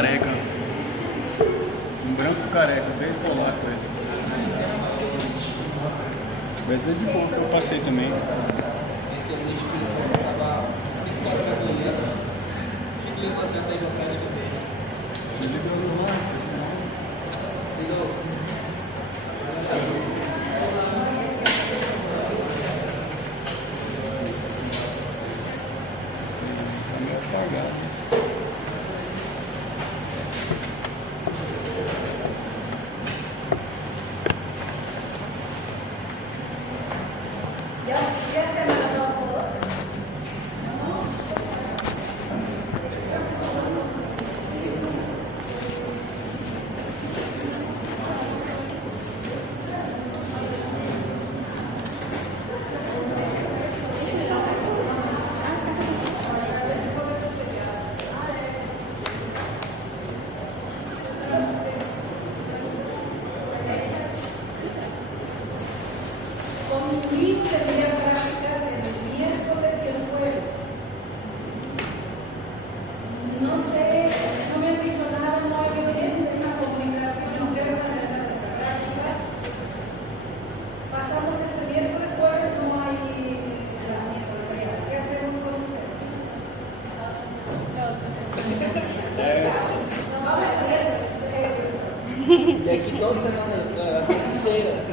careca. Um branco careca, bem polaco esse. Vai ser de boa, eu passei também. Esse é o lixo que ele passava 5 horas da manhã. Fica levantando aí pra prática dele. Ligando lá, pessoal. Ligou? Tá meio apagado. E aqui 2 semanas, a terceira.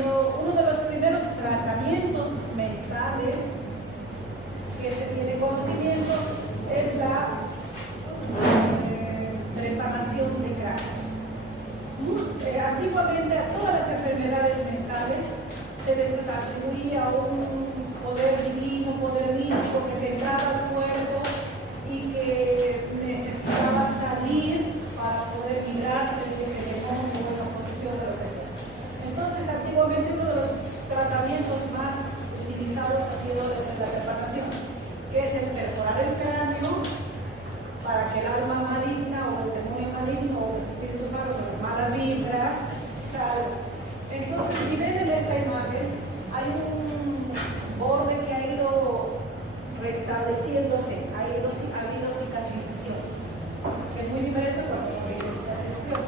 uno de los primeros tratamientos mentales que se tiene conocimiento es la preparación de cráneos. Antiguamente a todas las enfermedades mentales se les atribuía un poder divino, poder místico que se entraba al cuerpo y que necesitaba salir para poder librarse de ese demonio, de esa posesión, de lo que sea. Entonces, antiguamente uno de los tratamientos más utilizados ha sido la preparación, que es el perforar el cráneo para que el alma maligna o el demonio maligno o los espíritus malos o las malas vibras salgan. Entonces, si ven en esta imagen, hay un borde que ha ido restableciéndose, ha habido cicatrización. Es muy diferente porque no ha habido cicatrización.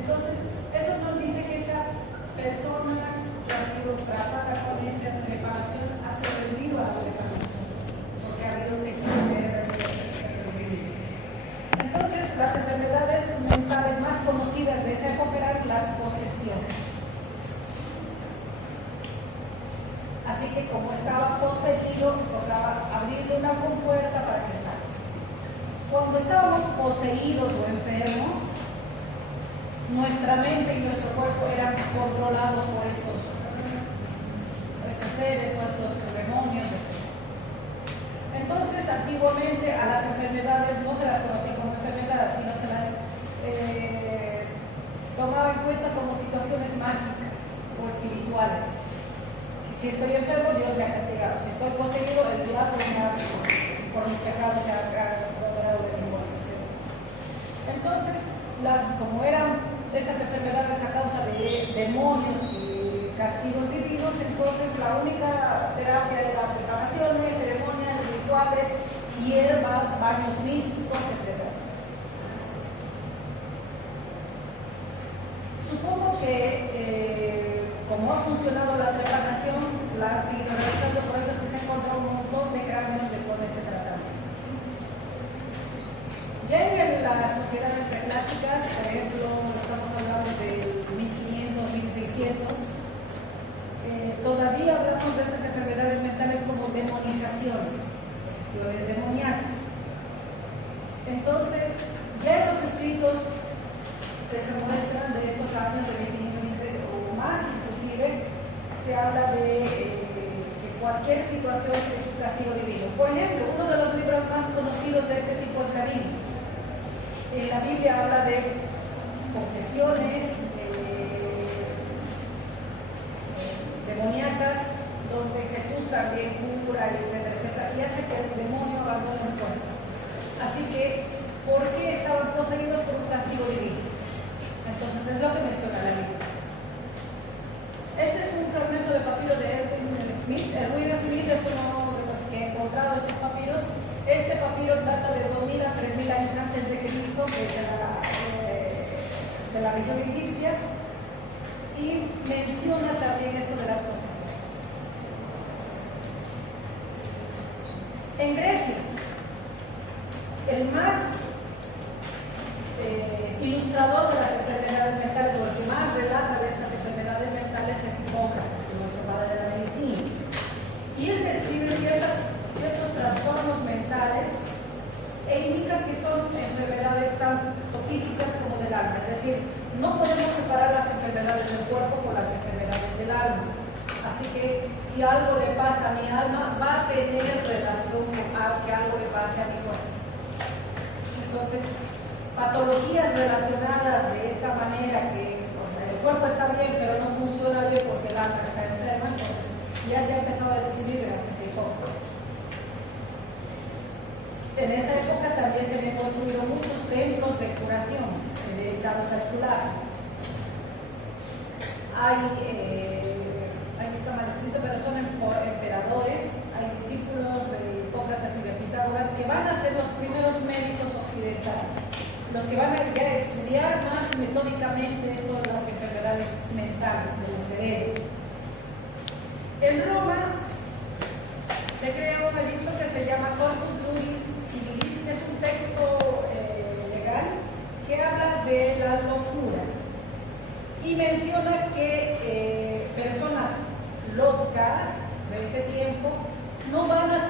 Entonces, eso nos dice que esta persona que ha sido tratada con esta preparación ha sobrevivido a la preparación, porque ha habido técnicas de revivir. Entonces, las enfermedades mentales más conocidas de esa época eran las posesiones. Así que como estaba poseído, tocaba abrirle una compuerta para que salga. Cuando estábamos poseídos o enfermos, nuestra mente y nuestro cuerpo eran controlados por estos seres o estos demonios, etc. Entonces, antiguamente a las enfermedades no se las conocía como enfermedades, sino se las tomaba en cuenta como situaciones mágicas o espirituales. Si estoy enfermo, Dios me ha castigado. Si estoy poseído, el diablo me ha, por mis pecados se ha apoderado de mi cuerpo, etc. Entonces, como eran estas enfermedades a causa de demonios y castigos divinos, entonces la única terapia era preparaciones, ceremonias rituales, hierbas, baños místicos, etc. Supongo que como ha funcionado la preparación, la han seguido realizando, por eso es que se encontró un montón de cráneos con este tratamiento. Ya en las sociedades preclásicas, por ejemplo, estamos hablando de 1500, 1600, todavía hablamos de estas enfermedades mentales como demonizaciones, posesiones demoníacas. Entonces, ya en los escritos que se muestran de estos años de 1500 o más, inclusive, se habla de que cualquier situación es un castigo divino. Por ejemplo, uno de los libros más conocidos de este tipo es la Biblia. En la Biblia habla de posesiones demoníacas, donde Jesús también cura, etcétera, etcétera, y hace que el demonio abandone el cuerpo. Así que, ¿por qué estaban poseídos por un castigo divino? Entonces, es lo que menciona la Biblia. Este es un fragmento de papiro de Edwin Smith. Edwin Smith es uno de los que ha encontrado estos papiros. Este papiro data de 2000 a 3000 años antes de Cristo, que es de la región egipcia, y menciona también esto de las posesiones. En Grecia, el más ilustrador de las enfermedades mentales, o el que más relata de estas enfermedades mentales, es Hipócrates, nuestro padre de la medicina. Y él describe ciertos trastornos mentales e indica que son enfermedades tanto físicas como del alma. Es decir, no podemos separar las enfermedades del cuerpo con las enfermedades del alma. Así que si algo le pasa a mi alma, va a tener relación con que algo le pase a mi cuerpo. Entonces, patologías relacionadas de esta manera, que el cuerpo está bien, pero no funciona bien porque el alma está enferma, entonces ya se ha empezado a descubrir gracias a Hipócrates. En esa época también se habían construido muchos templos de curación dedicados a escular. Ahí está mal escrito, pero son emperadores, hay discípulos de Hipócrates y de Pitágoras que van a ser los primeros médicos occidentales, los que van a estudiar más metódicamente esto de las enfermedades mentales del cerebro. En Roma se crea un edicto que se llama Corpus Juris Civilis, que es un texto legal que habla de la locura y menciona que personas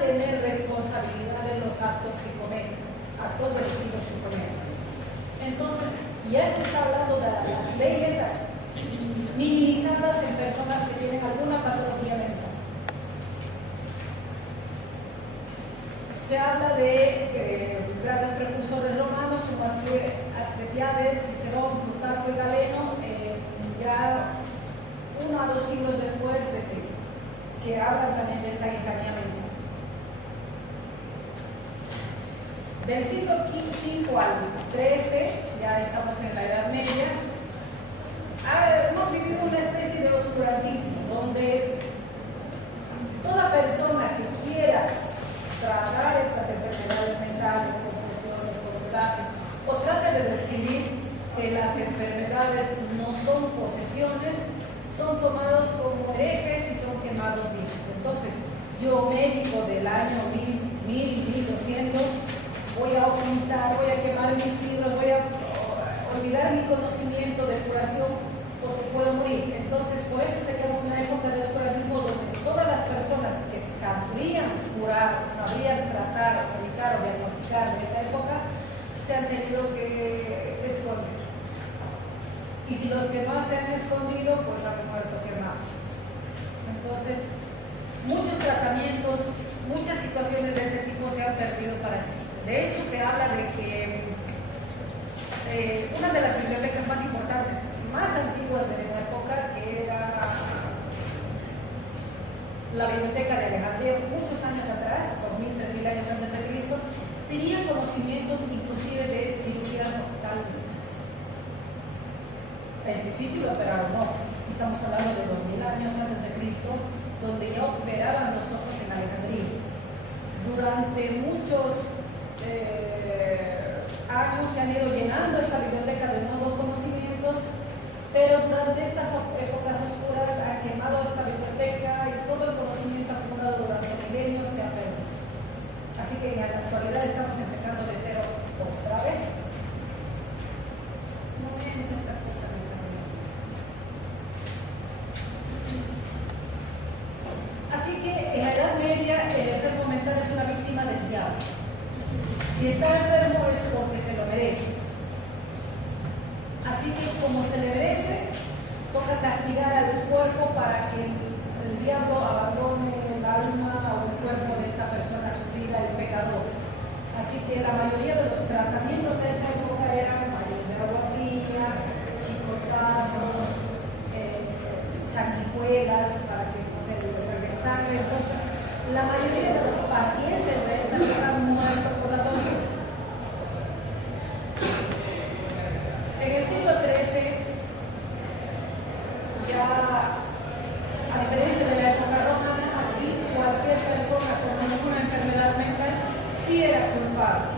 tener responsabilidad en los actos que cometen, actos delictivos que cometen. Entonces, ya se está hablando de las leyes minimizadas en personas que tienen alguna patología mental. Se habla de grandes precursores romanos como Asclepiades, Cicerón, Plutarco y Galeno, ya 1 a 2 siglos después de Cristo, que hablan también de esta ensañamiento. Del siglo V al XIII, ya estamos en la Edad Media, hemos vivido una especie de oscurantismo, donde toda persona que quiera tratar estas enfermedades mentales, confusiones, contagios, o trate de describir que las enfermedades no son posesiones, son tomados como herejes y son quemados vivos. Entonces, yo, médico del año 1200, voy a ocultar, voy a quemar mis libros, voy a olvidar mi conocimiento de curación porque puedo morir. Entonces, por eso se llama una época de oscurantismo donde todas las personas que sabrían curar, sabrían tratar, medicar o diagnosticar de esa época, se han tenido que esconder. Y si los que no se han escondido, pues han muerto quemados. Entonces, muchos tratamientos, muchas situaciones de ese tipo se han perdido para siempre. De hecho, se habla de que una de las bibliotecas más importantes, más antiguas de esa época, que era la Biblioteca de Alejandría, muchos años atrás, 2000, 3000 años antes de Cristo, tenía conocimientos inclusive de cirugías oftálmicas. Es difícil operar o no. Estamos hablando de 2000 años antes de Cristo, donde ya operaban los ojos en Alejandría. Durante muchos años se han ido llenando esta biblioteca de nuevos conocimientos, pero durante estas épocas oscuras han quemado esta biblioteca y todo el conocimiento acumulado durante milenios se ha perdido. Así que en la actualidad estamos empezando de cero otra vez. No ven esta cosa, así que en la Edad Media el enfermo mental es una víctima del diablo. Si está enfermo es porque se lo merece. Así que como se le merece, toca castigar al cuerpo para que el diablo abandone el alma o el cuerpo de esta persona sufrida y pecadora. Así que la mayoría de los tratamientos de esta época eran baños de agua fría, chicotazos, sanguijuelas para que no se les salga sangre. Entonces, la mayoría de los pacientes de esta época han muerto por la tortura. En el siglo XIII, ya a diferencia de la época romana, aquí cualquier persona con una enfermedad mental sí era culpable.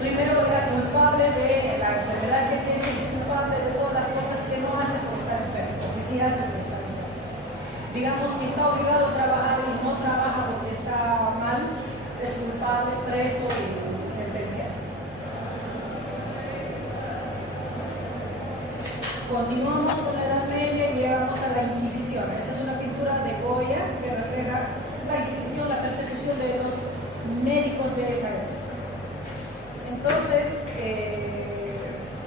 Primero era culpable de la enfermedad que tiene y culpable de todas las cosas que no hace por estar enfermo, que sí hace por estar enfermo. Digamos, si está obligado a trabajar y no trabaja porque está mal, es culpable, preso y sentenciado. Continuamos con la Edad Media y llegamos a la Inquisición. Esta es una pintura de Goya que refleja la Inquisición, la persecución de los médicos de esa época. Entonces,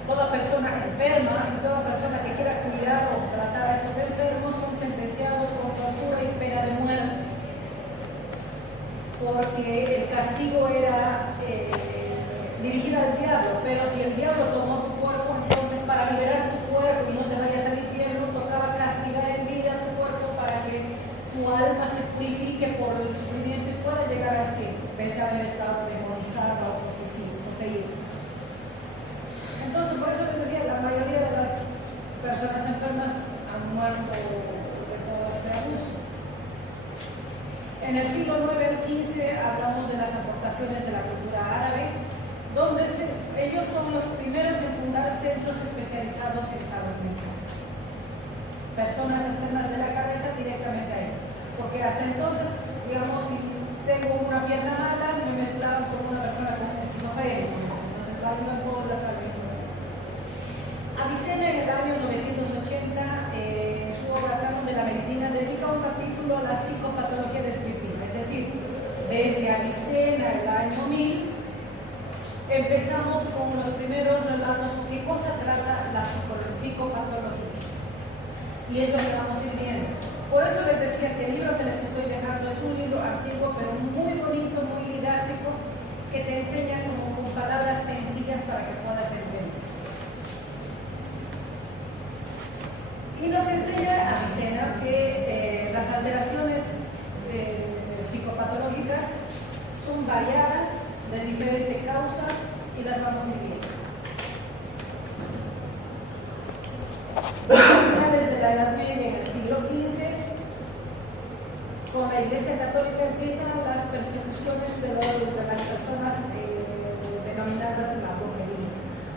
toda persona enferma y toda persona que quiera cuidar o tratar a estos enfermos son sentenciados con tortura y pena de muerte, porque el castigo era dirigido al diablo. Pero si el diablo tomó tu cuerpo, entonces para liberar tu cuerpo y no te vayas al infierno, tocaba castigar en vida tu cuerpo para que tu alma se purifique por el sufrimiento y pueda llegar al cielo, pese a haber estado demonizada o poseída. Entonces, por eso les decía, la mayoría de las personas enfermas han muerto de todo este abuso. En el siglo IX al XV hablamos de las aportaciones de la cultura árabe, donde ellos son los primeros en fundar centros especializados en salud mental. Personas enfermas de la cabeza directamente ahí. Porque hasta entonces, digamos, si tengo una pierna mala, me mezclaban con una persona con esquizofrenia. Entonces, iban por la salud. Avicena en el año 980, en su obra Canon de la Medicina, dedica un capítulo a la psicopatología descriptiva, es decir, desde Avicena, el año 1000, empezamos con los primeros relatos, qué cosa trata la psicopatología. Y es lo que vamos a ir viendo. Por eso les decía que el libro que les estoy dejando es un libro antiguo, pero muy bonito, muy didáctico, que te enseña como con palabras sencillas para que puedas entender. Y nos enseña Avicena que las alteraciones psicopatológicas son variadas, de diferente causa, y las vamos a ir viendo. A finales de la Edad Media, en el siglo XV, con la Iglesia Católica empiezan las persecuciones de las personas denominadas la brujería.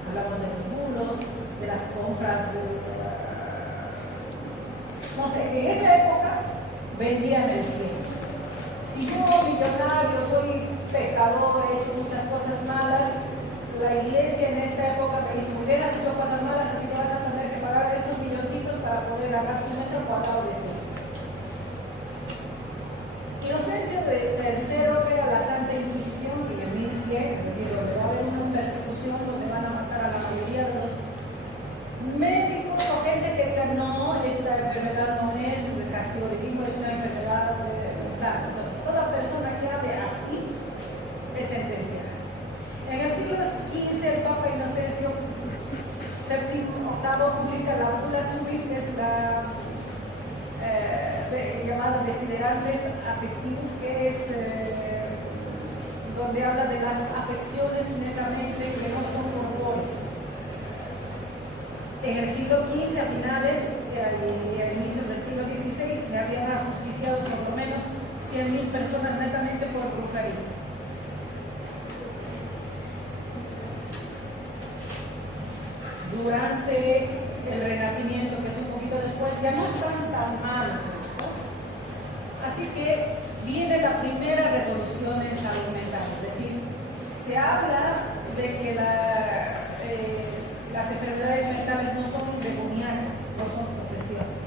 Hablamos de los bulos, de las compras, no sé, en esa época vendían el cielo. Si yo, millonario, soy pecador, he hecho muchas cosas malas, la iglesia en esta época me dice, muy bien, has hecho cosas malas, así que vas a tener que pagar estos milloncitos para poder ganar tu metro cuadrado de cielo. Inocencio III, que era la Santa Inquisición, que en 1100, es decir, donde va a haber una persecución, donde van a matar a la mayoría de los médicos o gente que diga, no, esta enfermedad no es de castigo divino, es una enfermedad mental. Entonces, toda persona que hable así es sentenciada. En el siglo XV, el Papa Inocencio VIII publica la Bula Subis, que es la llamada Desiderantes Afectivos, que es donde habla de las afecciones netamente que no son corpóreas. En el siglo XV, a finales y a inicios del siglo XVI, se habían ajusticiado por lo menos 100.000 personas netamente por brujería. Durante el Renacimiento, que es un poquito después, ya no están tan malos estos. Así que viene la primera revolución en salud mental, es decir, se habla de que las enfermedades mentales no son demoníacas, no son posesiones.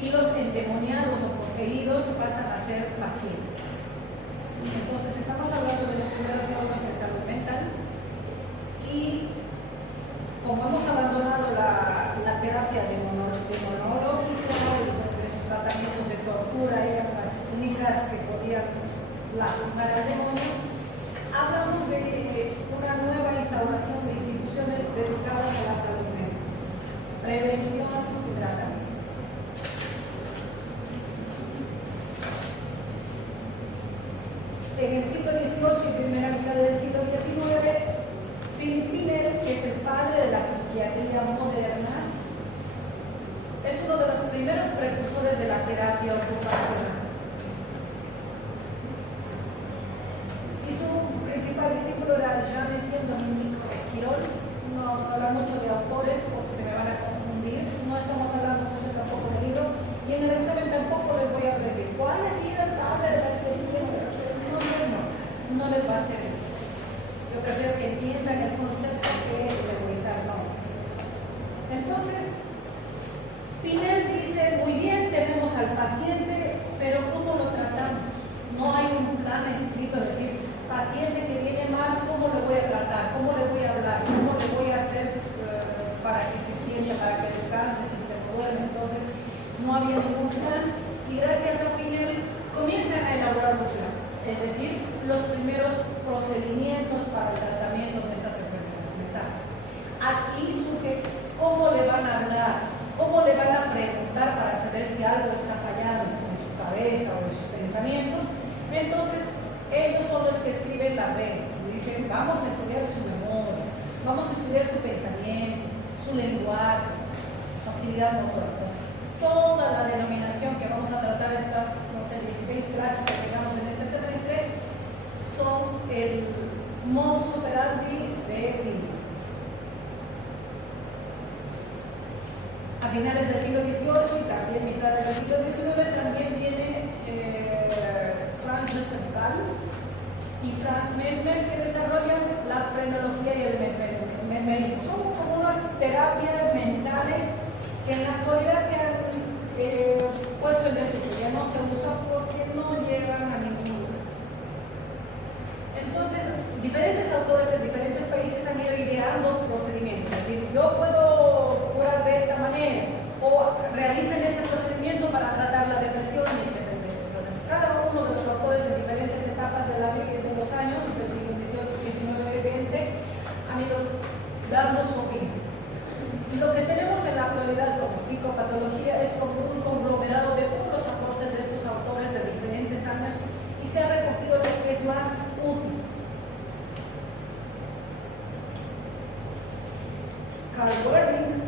Y los endemoniados o poseídos pasan a ser pacientes. Entonces estamos hablando de los primeros logros en salud mental y como hemos abandonado la terapia demonológica y esos tratamientos de tortura eran las únicas que podían lastimar al demonio, hablamos de una nueva instauración de instituciones dedicadas a la salud mental, prevención y tratamiento. En el siglo XVIII y primera mitad del siglo XIX, Philip Pinel, que es el padre de la psiquiatría moderna, es uno de los primeros precursores de la terapia ocupacional. Y su principal discípulo era Jean-Étienne Dominique Esquirol. No vamos a hablar mucho de autores porque se me van a confundir. No estamos hablando mucho tampoco del libro. Y en el examen tampoco les voy a decir cuál ha sido el padre de la psiquiatría. No les va a servir. Yo prefiero que entiendan el concepto que memorizar nombres. Entonces, Pinel dice, muy bien, tenemos al paciente, pero ¿cómo lo tratamos? No hay un plan escrito, es decir, paciente que viene mal, ¿cómo le voy a tratar? ¿Cómo le voy a hablar? ¿Cómo le voy a hacer para que se sienta, para que descanse, si se duerme? Entonces, no había ningún plan y gracias a Pinel comienzan a elaborar un plan. Es decir, los primeros procedimientos para el tratamiento de estas enfermedades mentales. Aquí surge cómo le van a hablar, cómo le van a preguntar para saber si algo está fallando en su cabeza o en sus pensamientos. Entonces, ellos son los que escriben las reglas y dicen, vamos a estudiar su memoria, vamos a estudiar su pensamiento, su lenguaje, su actividad motora. Entonces, toda la denominación que vamos a tratar estas, no sé, 16 clases que tengamos en este semestre, son el modus operandi de Pinel. A finales del siglo XVIII y también mitad del siglo XIX también viene Franz Joseph Gall y Franz Mesmer, que desarrollan la frenología y el mesmerismo. Son como unas terapias mentales que en la actualidad se han puesto en desuso, ya no se usa porque no llegan a Entonces, diferentes autores en diferentes países han ido ideando procedimientos. Es decir, yo puedo curar de esta manera, o realicen este procedimiento para tratar la depresión, etc. Entonces, cada uno de los autores en diferentes etapas de los años, del siglo XVIII, XIX y XX, han ido dando su opinión. Y lo que tenemos en la actualidad como psicopatología es como un conglomerado de todos los aportes de estos autores de diferentes años y se ha recogido lo que es más útil. Karl Wernicke,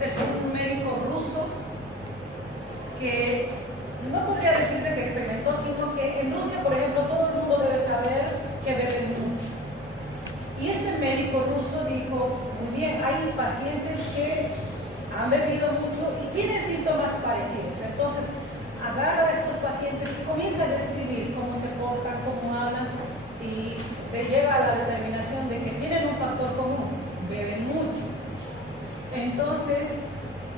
es un médico ruso que no podría decirse que experimentó, sino que en Rusia, por ejemplo, todo el mundo debe saber que beben mucho. Y este médico ruso dijo, muy bien, hay pacientes que han bebido mucho y tienen síntomas parecidos. Entonces, agarra a estos pacientes y comienza a describir cómo se portan, cómo hablan, y te llega a la determinación de que tienen un factor común, beben mucho. Entonces,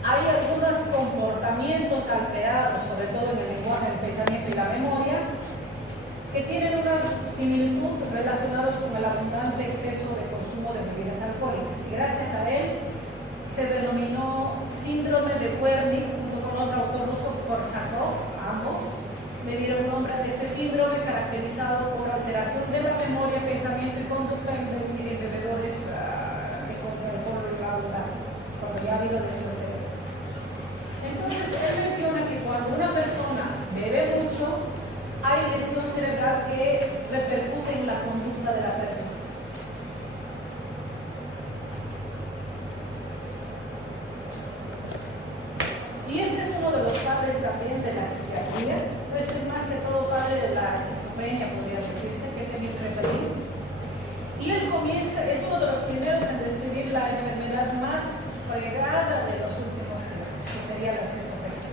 hay algunos comportamientos alterados, sobre todo en el lenguaje, el pensamiento y la memoria, que tienen una similitud relacionados con el abundante exceso de consumo de bebidas alcohólicas. Y gracias a él se denominó síndrome de Wernicke, junto con otro autor ruso, Korsakov, ambos le dieron nombre a este síndrome caracterizado por alteración de la memoria, pensamiento y conducta en bebedores de alcohol abundante, cuando ya ha habido lesión cerebral. Entonces, él menciona que cuando una persona bebe mucho, hay lesión cerebral que repercute en la conducta de la persona. Y este es uno de los padres también de la psiquiatría. Este es más que todo padre de la esquizofrenia, podría decirse, que es Emil Kraepelin. Y él comienza, es uno de los primeros en describir la enfermedad más fregada de los últimos tiempos, que sería la esquizofrenia.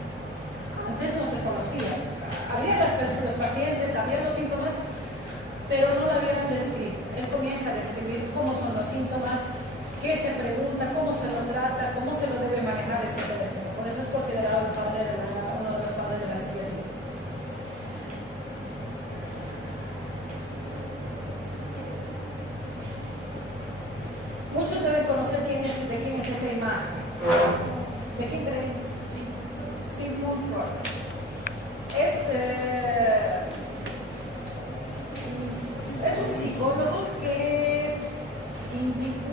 Antes no se conocía. Había los pacientes, había los síntomas, pero no lo habían descrito. Él comienza a describir cómo son los síntomas, qué se pregunta, cómo se lo trata, cómo se lo debe manejar, etc. Por eso es considerado uno de los padres de la psiquiatría. Muchos deben conocer de quién es esa imagen. ¿De quién creen? Sigmund Freud. Es un psicólogo que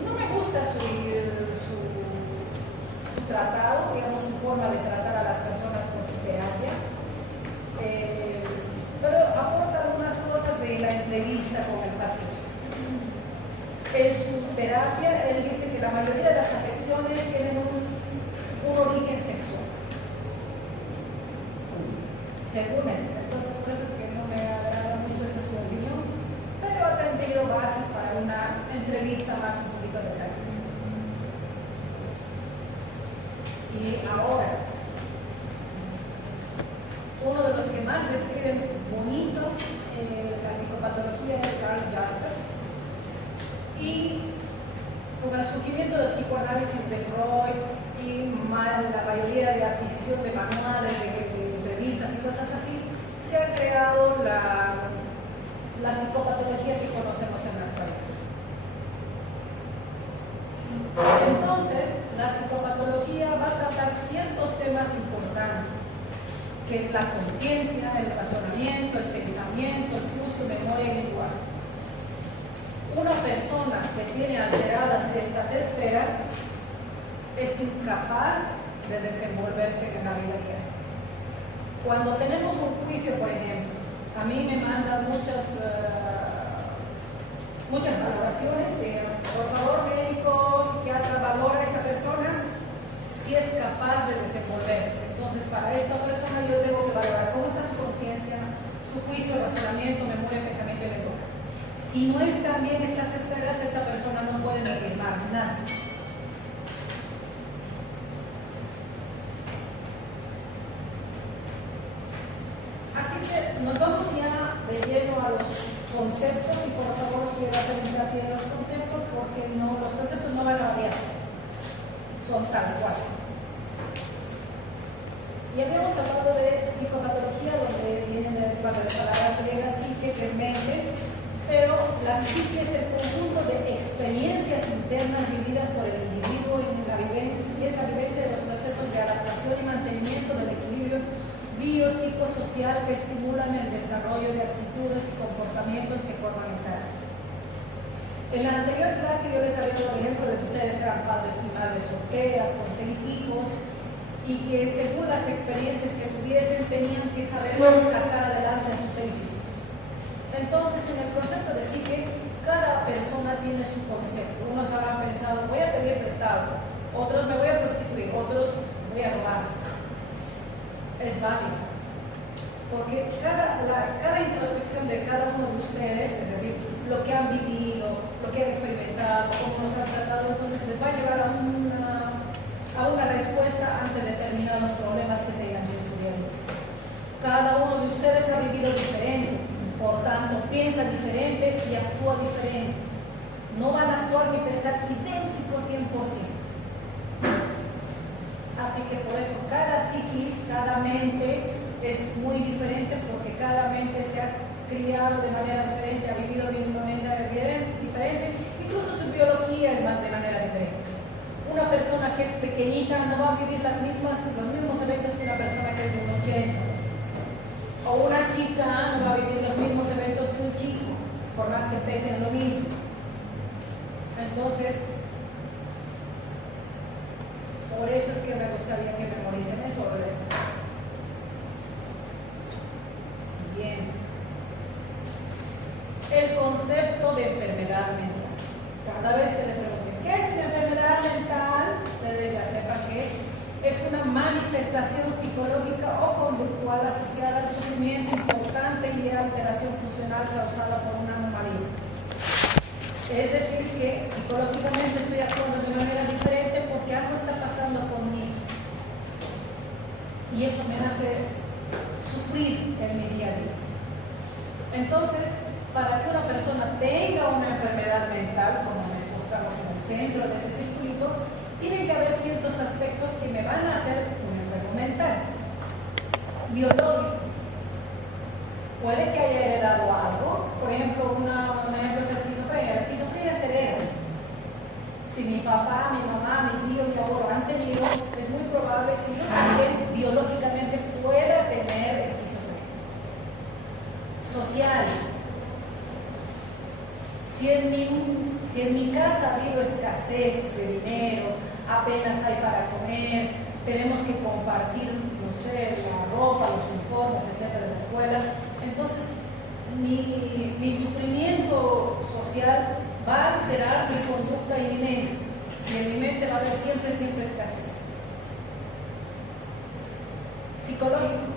no me gusta su tratado, digamos, su forma de tratar a las personas con su terapia, pero aporta algunas cosas de la entrevista con el paciente. En su terapia, él dice que la mayoría de las afecciones tienen un origen sexual. Según él. Entonces, por eso es que no me agrada mucho esa su opinión, pero ha tenido bases para una entrevista más un poquito detallada. Y ahora, uno de los que más describen bonito la psicopatología es Carl Jaspers. Y con el surgimiento del psicoanálisis de Freud y la mayoría de adquisición de manuales, de entrevistas y cosas así, se ha creado la psicopatología que conocemos en la actualidad. Entonces, la psicopatología va a tratar ciertos temas importantes, que es la conciencia, el razonamiento, el pensamiento, el flujo, memoria y lenguaje. Una persona que tiene alteradas estas esferas es incapaz de desenvolverse en la vida diaria. Cuando tenemos un juicio, por ejemplo, a mí me mandan muchas valoraciones de, por favor, médico, psiquiatra, valora a esta persona si es capaz de desenvolverse. Entonces, para esta persona yo tengo que valorar cómo está su conciencia, su juicio, razonamiento, memoria, pensamiento y lenguaje. Si no están bien estas esferas, esta persona no puede ni afirmar nada. Así que nos vamos ya de lleno a los conceptos y por favor quiero hacer hincapié en los conceptos porque los conceptos no van a variar, son tal cual. Y habíamos hablado de psicopatología, donde vienen de las palabras griegas psique, que es mente, pero la psique es el conjunto de experiencias internas vividas por el individuo y es la vivencia de los procesos de adaptación y mantenimiento del equilibrio biopsicosocial que estimulan el desarrollo de actitudes y comportamientos que forman el carácter. En la anterior clase yo les había dado el ejemplo de que ustedes eran padres y madres solteras con 6 hijos y que según las experiencias que tuviesen tenían que saber sacar adelante a sus 6 hijos. Entonces, en el concepto de psique, cada persona tiene su concepto. Unos habrán pensado, voy a pedir prestado, otros me voy a prostituir, otros voy a robar. Es válido. Porque cada introspección de cada uno de ustedes, es decir, lo que han vivido, lo que han experimentado, cómo nos han tratado, entonces les va a llevar a una respuesta ante determinados problemas que tengan en su vida. Cada uno de ustedes ha vivido diferente, por tanto, piensa diferente y actúa diferente. No van a actuar ni pensar idénticos 100%. Así que por eso cada psiquis, cada mente es muy diferente, porque cada mente se ha criado de manera diferente, ha vivido de manera diferente, incluso su biología es de manera diferente. Una persona que es pequeñita no va a vivir los mismos eventos que una persona que es de un 80. O una chica no va a vivir los mismos eventos que un chico, por más que pesen lo mismo. Entonces, por eso es que me gustaría que memoricen eso. Bien. El concepto de enfermedad mental. Cada vez que les pregunten, ¿qué es una enfermedad mental? Ustedes ya sepan que es una manifestación psicológica o conductual asociada al sufrimiento importante y a alteración funcional causada por una anomalía. Es decir, que psicológicamente estoy actuando de manera diferente porque algo está pasando conmigo. Y eso me hace sufrir en mi día a día. Entonces, para que una persona tenga una enfermedad mental, como les mostramos en el centro de ese circuito, tienen que haber ciertos aspectos que me van a hacer un enfermo mental. Biológico. Puede que haya heredado algo, por ejemplo, un ejemplo de esquizofrenia. La esquizofrenia se hereda. Si mi papá, mi mamá, mi tío, mi abuelo han tenido, es muy probable que yo también biológicamente pueda tener esquizofrenia. Social. Si en mi casa ha habido escasez de dinero, apenas hay para comer, tenemos que compartir, no sé, la ropa, los uniformes, etcétera, de la escuela, entonces mi sufrimiento social va a alterar mi conducta y mi mente. Y en mi mente va a haber siempre escasez. Psicológico.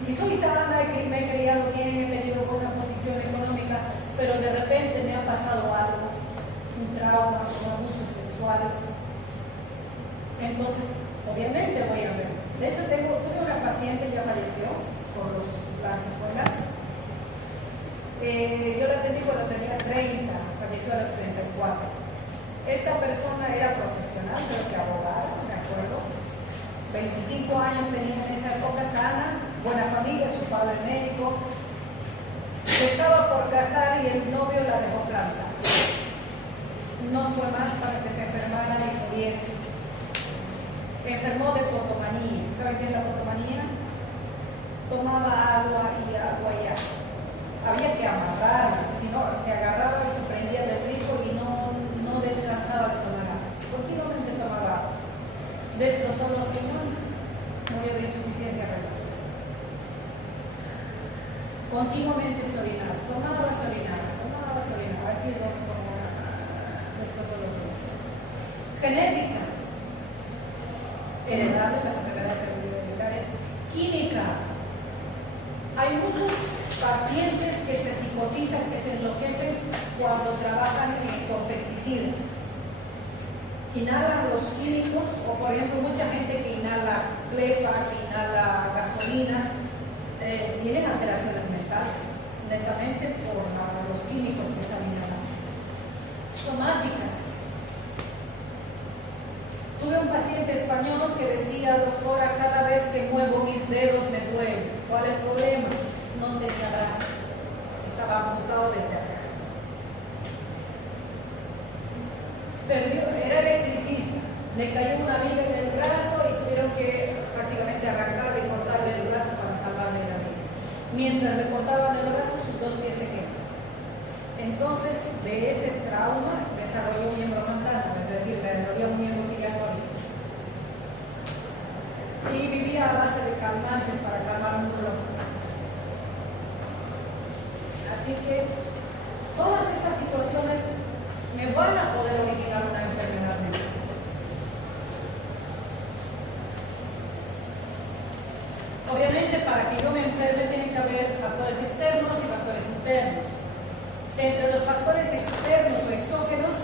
Si soy sana, me he criado bien, he tenido buena posición económica, pero de repente me ha pasado algo, un trauma, un abuso sexual, entonces obviamente voy a ver. De hecho, tuve una paciente que ya falleció por las secuelas. Yo la atendí cuando tenía 30, falleció a los 34. Esta persona era profesional, creo que abogada, me acuerdo. 25 años tenía en esa época, sana, buena familia, su padre médico. Se estaba por casar y el novio la dejó plantar. No fue más para que se enfermara y muriera. Enfermó de potomanía. ¿Saben qué es la potomanía? Tomaba agua y agua y agua. Había que amarrarla, si no se agarraba y se prendía del grifo y no descansaba de tomar agua. Continuamente tomaba agua. Destrozó los riñones, murió de insuficiencia renal. Continuamente se orinaba, tomaba, se orinaba, así es como destrozó los riñones. Genética, heredable, las enfermedades hereditarias. Química, hay muchos pacientes que se psicotizan, que se enloquecen cuando trabajan con pesticidas. Inhalan los químicos, o por ejemplo mucha gente que inhala clefa, que inhala gasolina, tienen alteraciones mentales, netamente por los químicos que están inhalando. Somáticas. Tuve un un paciente español que decía, doctora, cada vez que muevo mis dedos me duele. ¿Cuál es el problema? No tenía brazo, estaba amputado desde acá. Era electricista, le cayó una viga en el brazo y tuvieron que prácticamente arrancarle y cortarle el brazo para salvarle la vida. Mientras le cortaban el brazo, sus dos pies se quedaron. Entonces, de ese trauma desarrolló un miembro fantasma, es decir, le desarrolló un miembro que ya no había. Y vivía a base de calmantes para calmar un dolor. Así que todas estas situaciones me van a poder originar una enfermedad mental. Obviamente, para que yo me enferme tiene que haber factores externos y factores internos. Entre los factores externos o exógenos,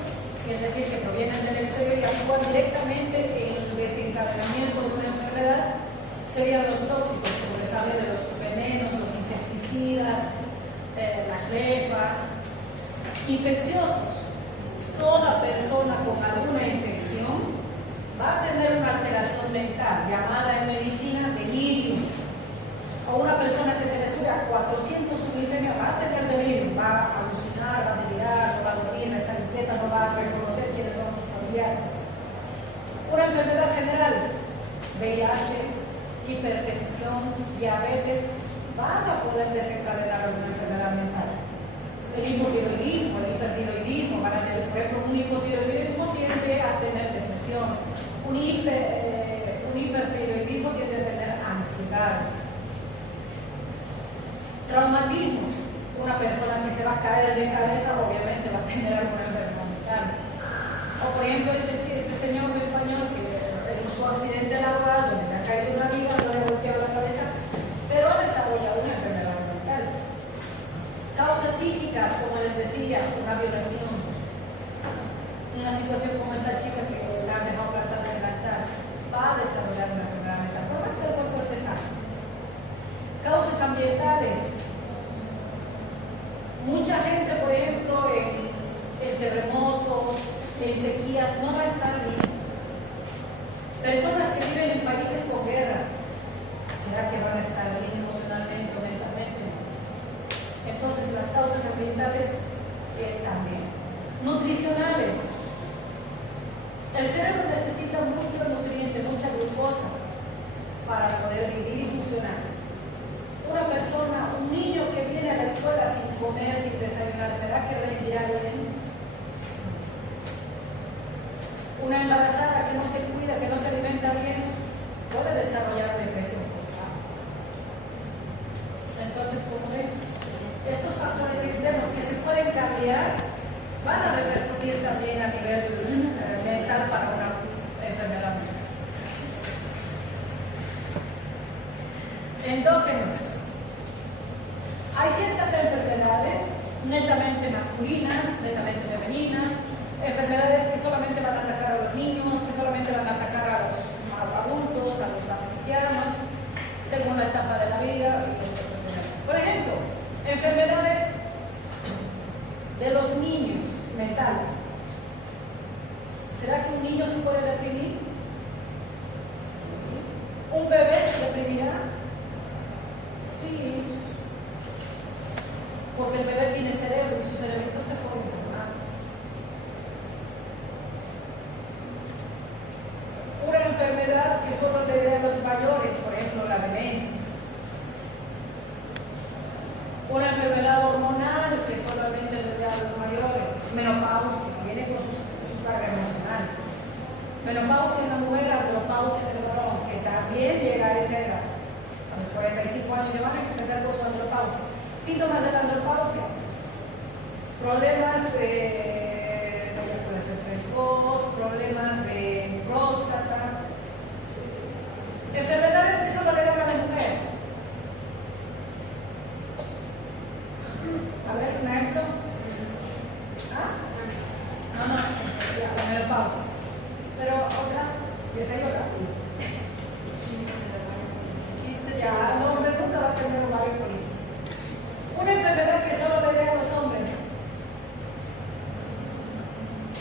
es decir, que provienen del exterior y actúan directamente en el desencadenamiento de una enfermedad, serían los tóxicos, como les hablé de los venenos, los insecticidas, las lefas, infecciosos. Toda persona con alguna infección va a tener una alteración mental, llamada en medicina delirio. O una persona que se le sube a 400 su glicemia va a tener delirio, va a alucinar, va a delirar, no va a dormir, va a estar inquieta, no va a reconocer quiénes son sus familiares. Una enfermedad general, VIH, hipertensión, diabetes, van a poder desencadenar una enfermedad mental. El hipotiroidismo, el hipertiroidismo, van a tener, por ejemplo, un hipotiroidismo tiende a tener depresión, un hipertiroidismo tiende a tener ansiedades. Traumatismos, una persona que se va a caer de cabeza obviamente va a tener alguna enfermedad mental. O por ejemplo este señor español que en su accidente laboral donde le ha caído una viga, no le ha golpeado la cabeza, pero ha desarrollado una enfermedad mental. Causas psíquicas, como les decía, una violación, una situación como esta chica que la han dejado plantada en el altar, va a desarrollar una enfermedad mental, por más que el cuerpo esté sano. Causas ambientales. Mucha gente, por ejemplo, en terremotos, en sequías, no va a estar bien. Personas que viven en países con guerra, ¿será que van a estar bien emocionalmente o mentalmente? Entonces, las causas ambientales también. Nutricionales. El cerebro necesita mucho nutriente, mucha glucosa para poder vivir y funcionar. Una persona, un niño que viene a la escuela sin comer, sin desayunar, ¿será que rendirá bien? Una embarazada que no se cuida, que no se alimenta bien, puede desarrollar depresión postparto. Entonces, como ven, estos factores externos que se pueden cambiar van a repercutir también a nivel mental para una enfermedad mental. Endógenos. Hay ciertas enfermedades netamente masculinas, netamente femeninas, enfermedades que solamente van a atacar a los niños, que solamente van a atacar a los adultos, a los ancianos, según la etapa de la vida. Por ejemplo, enfermedades de los niños mentales. ¿Será que un niño se puede deprimir? ¿Un bebé se deprimirá? Sí. Porque el bebé tiene cerebro y su cerebrito se puede enfermar. Una enfermedad que solo le da a los mayores, por ejemplo, la demencia. Una enfermedad hormonal que solamente le da a los mayores. Menopausia, viene con su carga emocional. Menopausia en la mujer, andropausia en el varón, que también llega a esa edad. A los 45 años ya van a empezar con su andropausia. Síntomas de la andropausia, problemas de eyaculación precoz, problemas de próstata, enfermedades que solo le dan a la mujer. A ver, un ejemplo. ¿Ah? No, ya, la menopausia. Pero otra, que se llora. Ya, el hombre nunca va a tener un ovario político. Una enfermedad que solo le da a los hombres.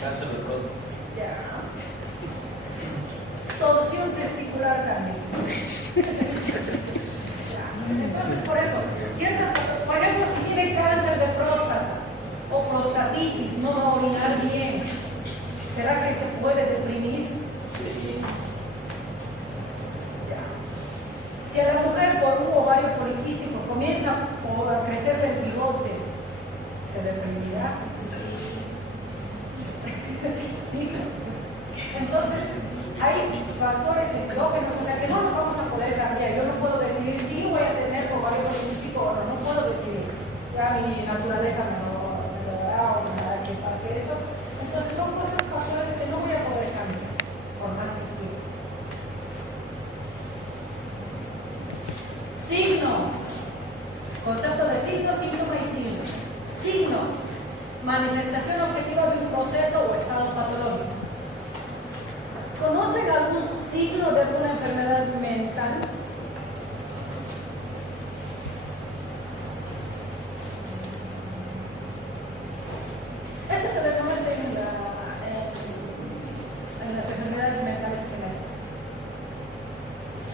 Cáncer de próstata. Ya. torsión testicular también. Entonces, por eso, por ejemplo, si tiene cáncer de próstata o prostatitis, no va a orinar bien, ¿será que se puede deprimir? Sí. Si a la mujer por un ovario poliquístico comienza a crecerle el bigote, ¿se deprimirá? Entonces, hay factores exógenos, o sea que no nos vamos a poder cambiar. Yo no puedo decidir si voy a tener ovario poliquístico o no puedo decidir. Ya mi naturaleza me lo da o me da que pase eso. Entonces, son factores que no voy a poder cambiar, por más que quiera. Signo. Concepto de signo, síntoma y signo. Signo. Manifestación objetiva de un proceso o estado patológico. ¿Conocen algún signo de alguna enfermedad mental? Esto se le conoce en las enfermedades mentales genéticas.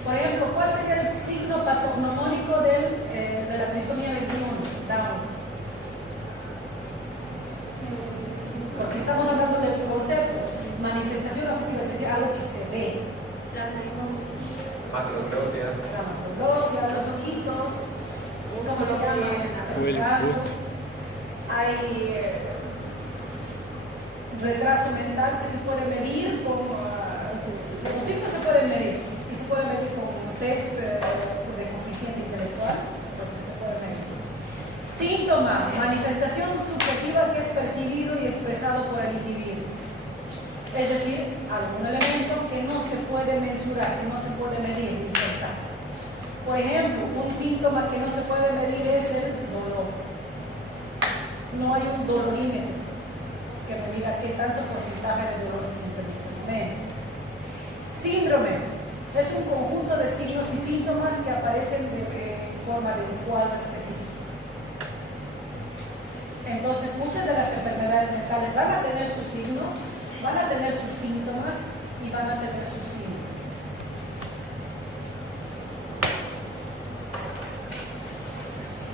Por ejemplo, ¿cuál sería el signo patognomónico de la trisomía 21? Down. Porque estamos hablando del concepto, manifestación objetiva, es decir, algo que se ve. Macroglosia. La macroglosia, los ojitos, ¿cómo se llama? Hay retraso mental que se puede medir los signos se pueden medir, que se puede medir con test de coeficiente intelectual, entonces se puede medir. Síntoma, manifestación subjetiva que es percibido y expresado por el individuo. Es decir, algún elemento que no se puede mensurar, que no se puede medir y contar. Por ejemplo, un síntoma que no se puede medir es el dolor. No hay un dolorímetro que me diga qué tanto porcentaje de dolor siente en este momento. Síndrome es un conjunto de signos y síntomas que aparecen de forma de un cuadro específico. Entonces, muchas de las enfermedades mentales van a tener sus signos, van a tener sus síntomas y van a tener sus signos.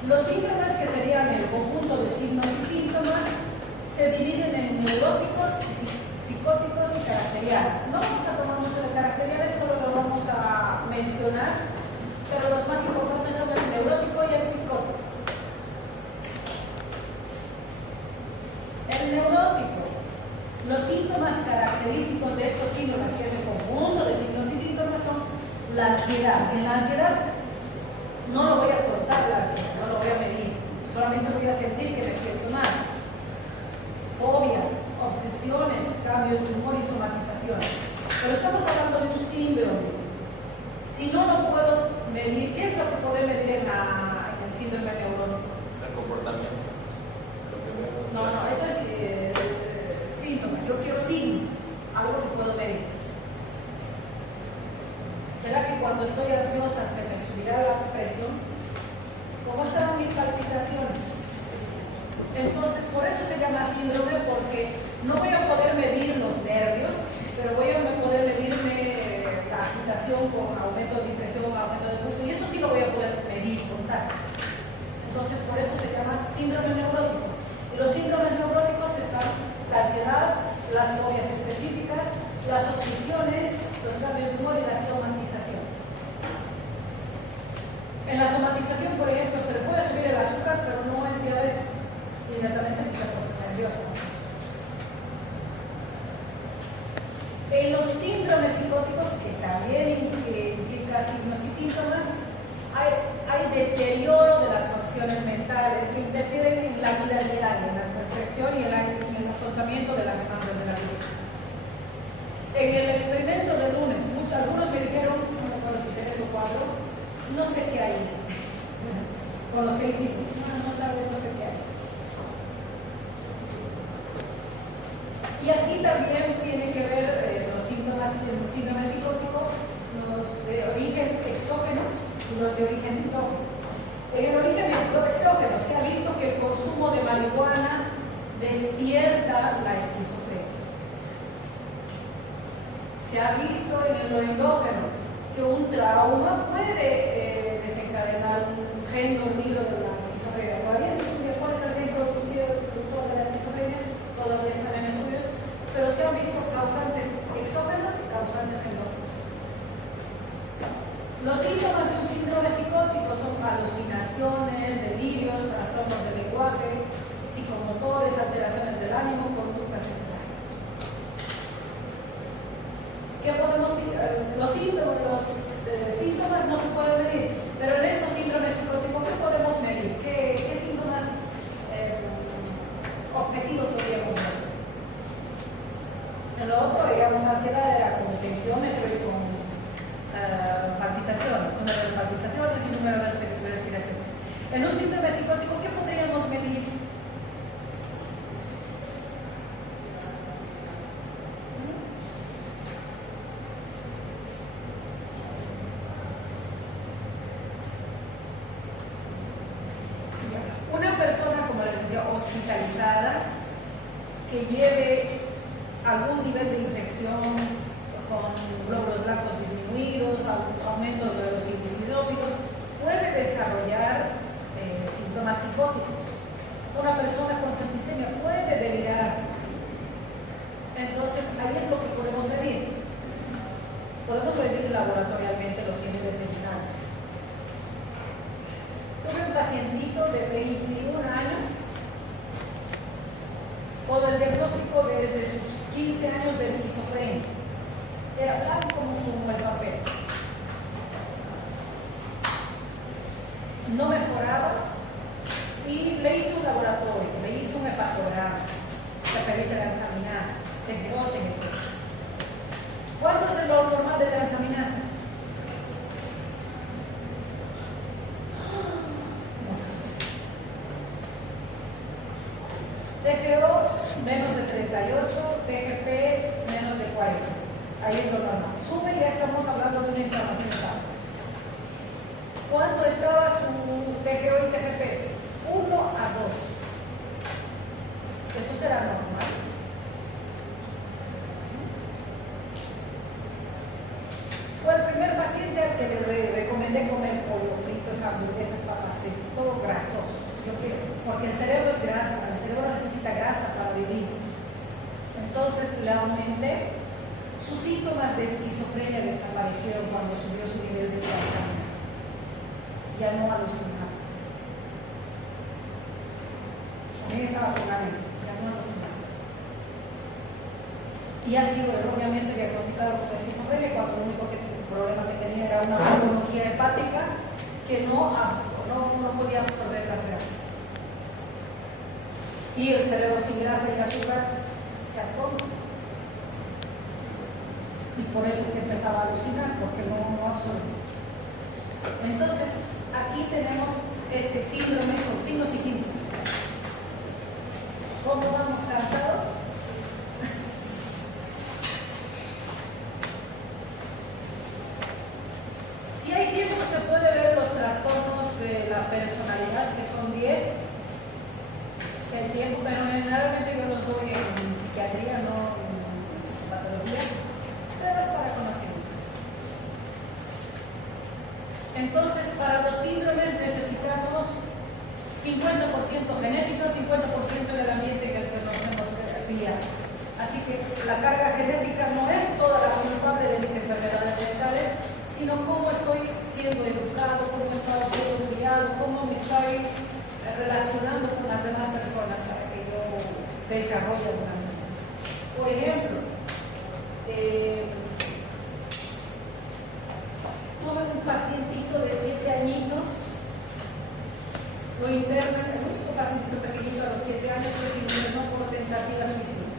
Los síntomas, que serían el conjunto de signos y síntomas, se dividen en neuróticos, psicóticos y caracteriales. No vamos a tomar mucho de caracteriales, solo lo vamos a mencionar, pero los más importantes son el neurótico y el psicótico. El neurótico, los síntomas característicos de estos síntomas, que es el conjunto de signos y síntomas, son la ansiedad. En la ansiedad no lo voy a contar, la ansiedad, no lo voy a medir, solamente voy a sentir que me siento mal. Fobias, obsesiones, cambios de humor y somatizaciones. Pero estamos hablando de un síndrome. Si no lo puedo medir, ¿qué es lo que puedo medir en el síndrome neurótico? El comportamiento. No, eso es síntoma. Yo quiero signo, algo que puedo medir. ¿Será que cuando estoy ansiosa se me subirá la presión? ¿Cómo estarán mis palpitaciones? Entonces, por eso se llama síndrome, porque no voy a poder medir los nervios, pero voy a poder medirme la agitación con aumento de impresión, aumento de pulso, y eso sí lo voy a poder medir, contar. Entonces, por eso se llama síndrome neurótico. Y los síndromes neuróticos están la ansiedad, las fobias específicas, las obsesiones, los cambios de humor y las somatizaciones. En la somatización, por ejemplo, se le puede subir el azúcar, pero no es diabetes. Inmediatamente empieza a poner nervioso. En los síndromes psicóticos, que también implica signos y síntomas, hay deterioro de las funciones mentales que interfieren en la vida diaria, en la introspección y en el afrontamiento de las demandas de la vida. En el experimento de lunes, algunos me dijeron, no me acuerdo si 3 o 4, no sé qué hay con los 6 hijos, no sabemos qué hay. Y aquí también tiene que ver los síntomas del síndrome psicótico, los de origen exógeno y los de origen endógeno. En el origen exógeno se ha visto que el consumo de marihuana despierta la esquizofrenia. Se ha visto en lo endógeno que un trauma puede desencadenar un gen dormido de la esquizofrenia. Todavía se estudia cuál es el gen productor de la esquizofrenia, todavía están en estudios, pero se han visto causantes exógenos y causantes endógenos. Los síntomas de un síndrome psicótico son alucinaciones, delirios, trastornos del lenguaje, psicomotores, alteraciones del ánimo, conductas extrañas. ¿Qué podemos medir? Los síntomas no se pueden medir, pero en estos síndromes psicóticos, ¿qué podemos medir? ¿Qué síntomas objetivos podríamos medir? En lo otro, digamos, ansiedad era con tensiómetro y con palpitaciones, número de palpitaciones y número de respiraciones. En un síndrome psicótico, ¿qué podríamos medir? Una persona, como les decía, hospitalizada, que lleve algún nivel de infección con glóbulos blancos disminuidos, aumento de los eosinófilos, puede desarrollar síntomas psicóticos. Una persona con septicemia puede delirar. Entonces, ahí es lo que podemos medir. Podemos medir laboratorialmente los niveles de sangre. Tuve un pacientito de 21 años, con el diagnóstico desde sus 15 años de esquizofrenia. Era blanco como el papel. No mejoraba y le hice un laboratorio, le hice un hepatograma, le pedí transaminasas, TGO. ¿Cuánto es el valor normal de transaminasas? No sé. TGO menos de 38, TGP menos de 40. Ahí es lo normal. Sube y ya estamos hablando de una inflamación estable. ¿Cuánto estaba su TGO y TGP? 1 a 2. Eso será normal. Fue el primer paciente al que le recomendé comer pollo fritos, hamburguesas, papas fritas, todo grasoso. Porque el cerebro es grasa, el cerebro necesita grasa para vivir. Entonces le aumenté. Sus síntomas de esquizofrenia desaparecieron cuando subió su nivel de transaminasas. Ya no alucinaba. También estaba con ánimo, ya no alucinaba. Y ha sido erróneamente diagnosticado con esquizofrenia cuando el único problema que tenía era una patología hepática que no podía absorber las grasas. Y el cerebro sin grasa y azúcar se atonta. Y por eso es que empezaba a alucinar, porque no absorbía. Entonces, aquí tenemos este síndrome con signos y síntomas. ¿Cómo vamos cansados? Si hay tiempo, se puede ver los trastornos de la personalidad, que son 10. Si hay tiempo, pero generalmente yo los doy en psiquiatría, no en psicopatología. Pero es para conocimiento. Entonces, para los síndromes necesitamos 50% genético, 50% del ambiente en el que nos hemos criado. Así que la carga genética no es toda la culpable de mis enfermedades mentales, sino cómo estoy siendo educado, cómo estoy siendo criado, cómo me estoy relacionando con las demás personas para que yo desarrolle una vida. Por ejemplo, tuve un pacientito de 7 añitos, lo internan, el único pacientito pequeñito a los 7 años fue internado por tentativa suicida.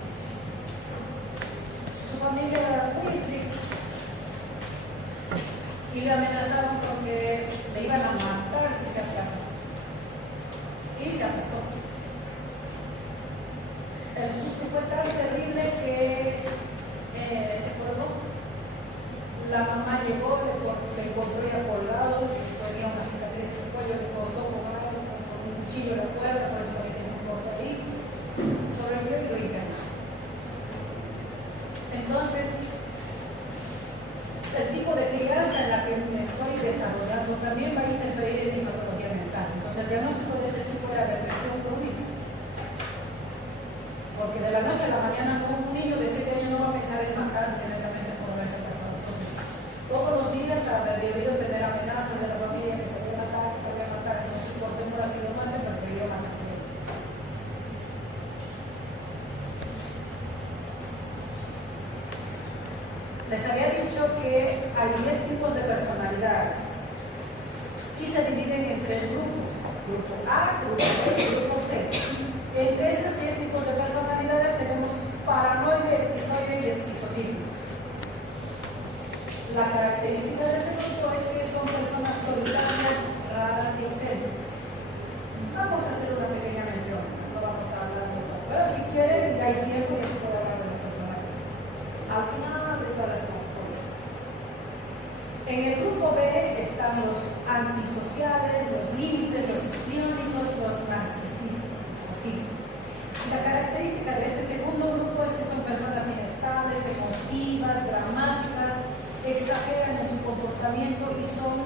Su familia era muy estricta y le amenazaron con que le iban a matar si se aplazaba. Y se aplazó. El susto fue tan terrible que se colgó. La mamá llegó, le encontró ya colgado, tenía una cicatriz en el cuello, le cortó con un cuchillo la cuerda, por eso le tenía un corte ahí. Sobrevivió y lo internaron. Entonces, el tipo de crianza en la que me estoy desarrollando también va a interferir en mi patología mental. Entonces, el diagnóstico de este chico era depresión crónica. Porque de la noche a la mañana un niño de 7 años no va a pensar en matarse netamente por haberse casado. Entonces, todos los días debido a tener amenazas de la familia que te voy a matar, que te voy a matar. Entonces, por temor a que lo maten, preferiría matarse. Les había dicho que hay 10 tipos de personalidades y se dividen en 3 grupos: grupo A, grupo B y grupo C. Entre esos 10 tipos de personalidades tenemos paranoide, esquizoide y esquizotípico. La característica de este grupo es que son personas solitarias, raras y excéntricas. Vamos a hacer una pequeña mención, no vamos a hablar de todo, pero si quieren y hay tiempo ya se puede hablar de las personalidades. Al final de todas las cosas. En el grupo B están los antisociales, los límites, los histriónicos, los narcisistas. La característica de este segundo grupo es que son personas inestables, emotivas, dramáticas, exageran en su comportamiento y son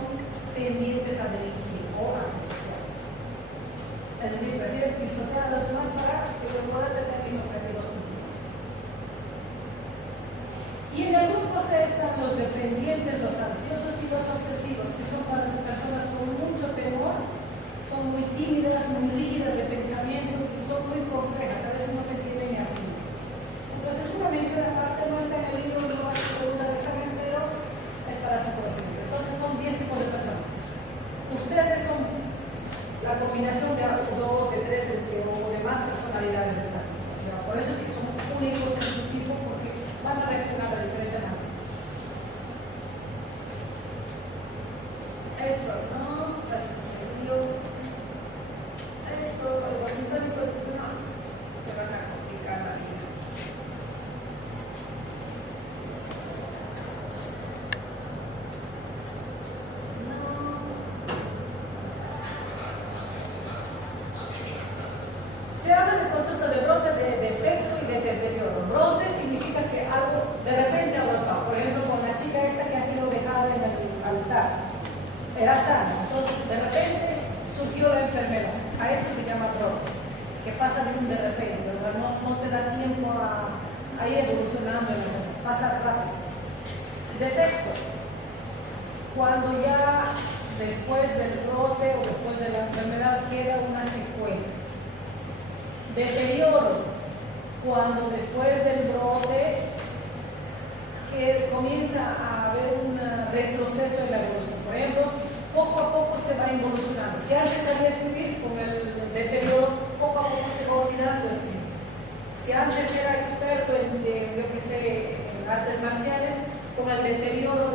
tendientes a delinquir o antisociales. Es decir, prefieren pisotear a los demás para poder tener mis objetivos cumplidos. Y en el grupo C están los dependientes, los ansiosos y los obsesivos, que son personas con mucho temor, son muy tímidas, muy rígidas de pensamiento y son muy complejas, a veces no se entienden ni así. Entonces, una mención aparte no está en el libro, no va a ser pregunta de examen, pero es para su conocimiento. Entonces, son 10 tipos de personas. Ustedes son la combinación de 2, de 3, o de más personalidades de esta tipo. O sea, por eso es que son únicos en su tipo, porque van a reaccionar de diferente manera. Esto no, los sintónicos no se van a complicar la vida. Se habla del concepto de brote, de defecto y de deterioro. Brote significa que algo de repente ha brotado. Por ejemplo, con la chica esta que ha sido dejada en el altar. Era sana, entonces de repente surgió la enfermedad. A eso se llama brote, que pasa de un de repente, ¿verdad? No te da tiempo a ir evolucionando, pasa rápido. Defecto, cuando ya después del brote o después de la enfermedad queda una secuela. Deterioro, cuando después del brote que comienza a haber un retroceso en la evolución. Por ejemplo, poco a poco se va involucionando. Si antes sabía escribir, con el deterioro, poco a poco se va olvidando escribir. Si antes era experto en artes marciales, con el deterioro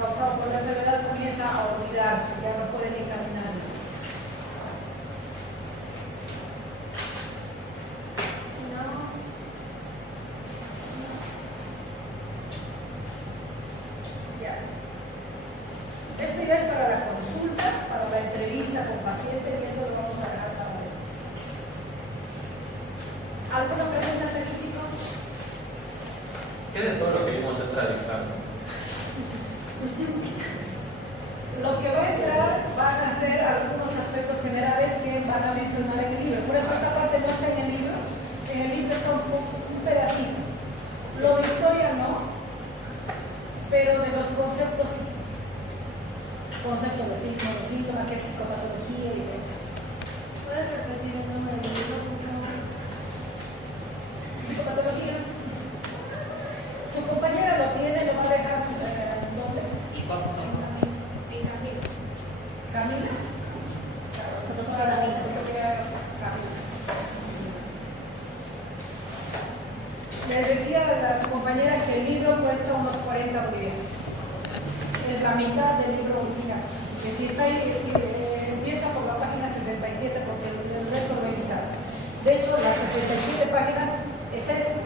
causado por la enfermedad comienza a olvidarse, ya no puede ni caminar. Esto ya es para la consulta, para la entrevista con paciente, y eso lo vamos a dejar para después. ¿Alguna pregunta hasta aquí, chicos? ¿Qué de todo lo que vimos entra al examen? Lo que va a entrar van a ser algunos aspectos generales que van a mencionar en el libro. Por eso esta parte no está en el libro. En el libro está un pedacito. Lo de historia no, pero de los conceptos sí. Conceptos de síntoma, que es psicopatología y todo eso. ¿Puedes repetir el nombre del libro, por favor? Psicopatología. Su compañera lo tiene, lo va a dejar ¿dónde? ¿Y cuál fue el nombre? En Camilo. ¿Camila? Doctora Camila. Camila. Les decía a su compañera que el libro cuesta unos 40 bolivianos. Es la mitad del libro original. Que si empieza por la página 67, porque el resto lo he quitado. De hecho, las 67 páginas es esto.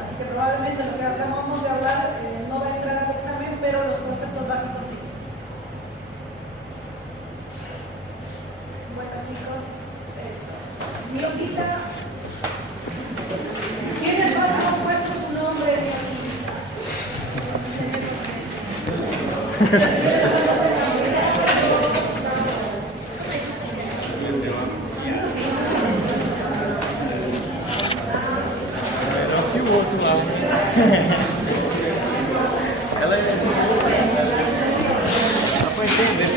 Así que probablemente lo que acabamos de hablar no va a entrar al examen, pero los conceptos básicos sí. Bueno, chicos, mi hojita. ¿Quiénes van a haber puesto su nombre en mi hojita? Melhor que o outro lá. Ela é. Dá pra entender.